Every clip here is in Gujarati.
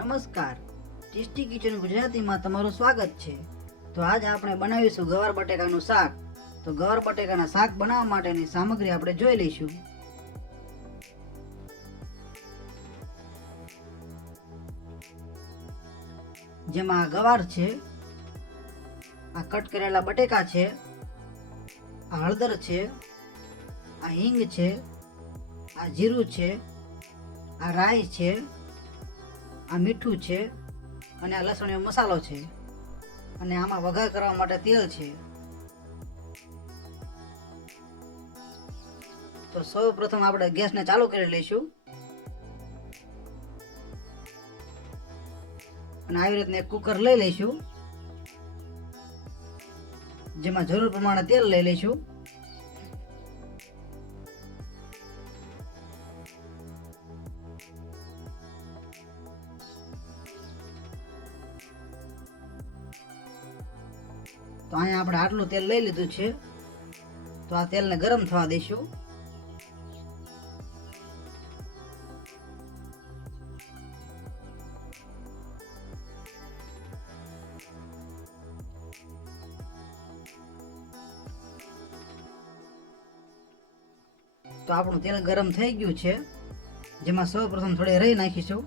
નમસ્કાર, ટેસ્ટી કિચન ગુજરાતીમાં તમારું સ્વાગત છે. તો આજ આપણે બનાવીશું ગવાર બટેકાનું શાક. તો ગવાર બટેકાના શાક બનાવવા માટેની સામગ્રી આપણે જોઈ લઈશું. જેમાં ગવાર છે, આ કટ કરેલા બટેકા છે, આ હળદર છે, આ હિંગ છે, આ જીરું છે, આ રાઈ છે, આ મીઠું છે અને આ લસણીયો મસાલો છે અને આમાં વઘાર કરવા માટે તેલ છે. તો સૌ પ્રથમ આપણે ગેસને ચાલુ કરી લઈશું અને આવી રીતના એક કુકર લઈ લઈશું, જેમાં જરૂર પ્રમાણે તેલ લઈ લઈશું. તો અહીંયા આપણે આટલું તેલ લઈ લીધું છે. તો આ તેલને ગરમ થવા દઈશું. તો આપણું તેલ ગરમ થઈ ગયું છે, જેમાં સૌ પ્રથમ થોડી રાઈ નાખીશું.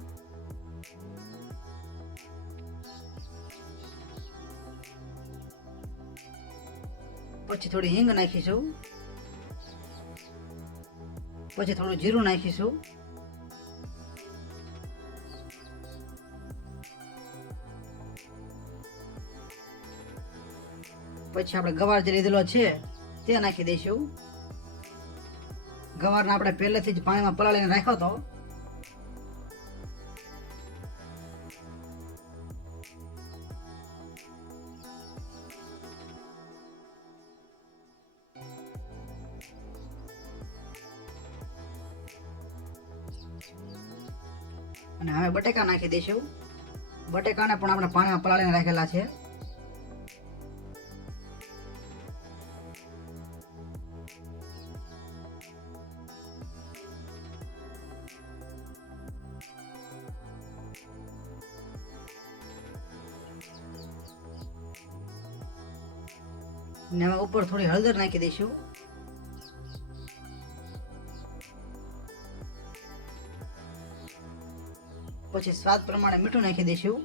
પછી થોડી હિંગ નાખીશું, પછી થોડું જીરું નાખીશું, પછી આપણે ગવાર જે લીધેલો છે તે નાખી દઈશું. ગવારને આપણે પહેલેથી જ પાણીમાં પલાળીને રાખ્યો હતો. અને હવે બટેકા નાખી દઈશું. બટેકાને પણ આપણે પાણીમાં પલાળીને રાખેલા છે. ને હવે ઉપર થોડી હળદર નાખી દઈશું. પછી સ્વાદ પ્રમાણે મીઠું નાખી દઈશું.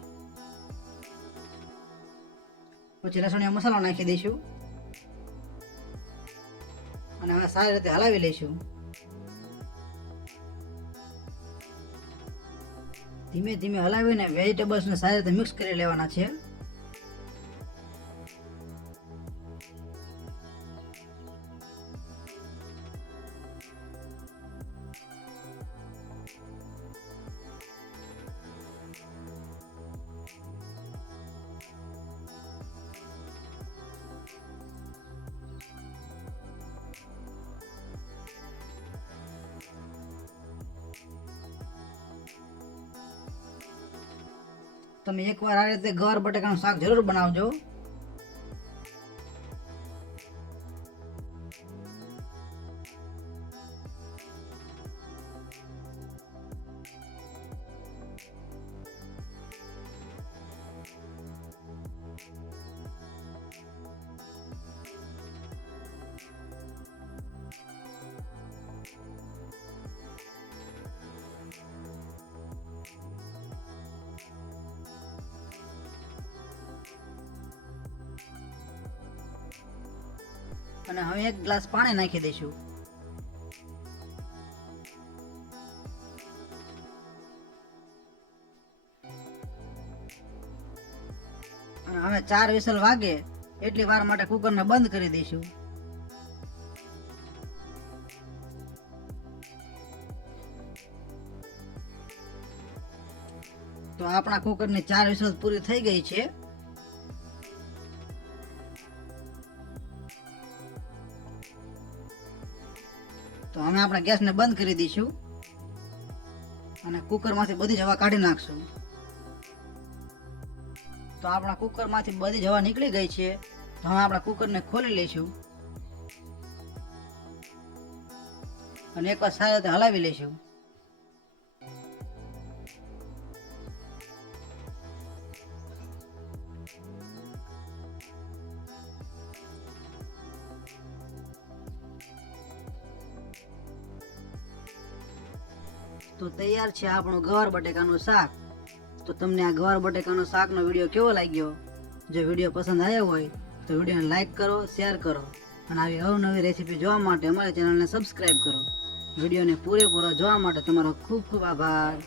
પછી લસણીયો મસાલો નાખી દઈશું અને હવે સારી રીતે હલાવી લઈશું. ધીમે ધીમે હલાવીને વેજીટેબલ્સને સારી રીતે મિક્સ કરી લેવાના છે. તમે એકવાર આ રીતે ગવાર બટેકાનું શાક જરૂર બનાવજો. અને હવે એક ગ્લાસ પાણી નાખી દઈશું. અને હવે 4 વિસલ વાગે એટલી વાર માટે કુકરને બંધ કરી દઈશું. તો આપણા કુકરની 4 વિસલ પૂરી થઈ ગઈ છે. તો હવે આપણે ગેસને બંધ કરી દઈશું અને કુકરમાંથી બધી જ હવા કાઢી નાખશું. તો આપણા કુકરમાંથી બધી જ હવા નીકળી ગઈ છે. તો હવે આપણે કુકરને ખોલી લઈશું અને એકવાર સારી રીતે હલાવી લઈશું. તો તૈયાર છે આપણું ગવાર બટેકાનું શાક. તો તમને આ ગવાર બટેકાનો શાકનો વિડીયો કેવો લાગ્યો? જો વિડીયો પસંદ આવ્યો હોય તો વિડીયોને લાઈક કરો, શેર કરો અને આવી અવનવી રેસીપી જોવા માટે અમારી ચેનલને સબસ્ક્રાઈબ કરો. વિડીયોને પૂરેપૂરો જોવા માટે તમારો ખૂબ ખૂબ આભાર.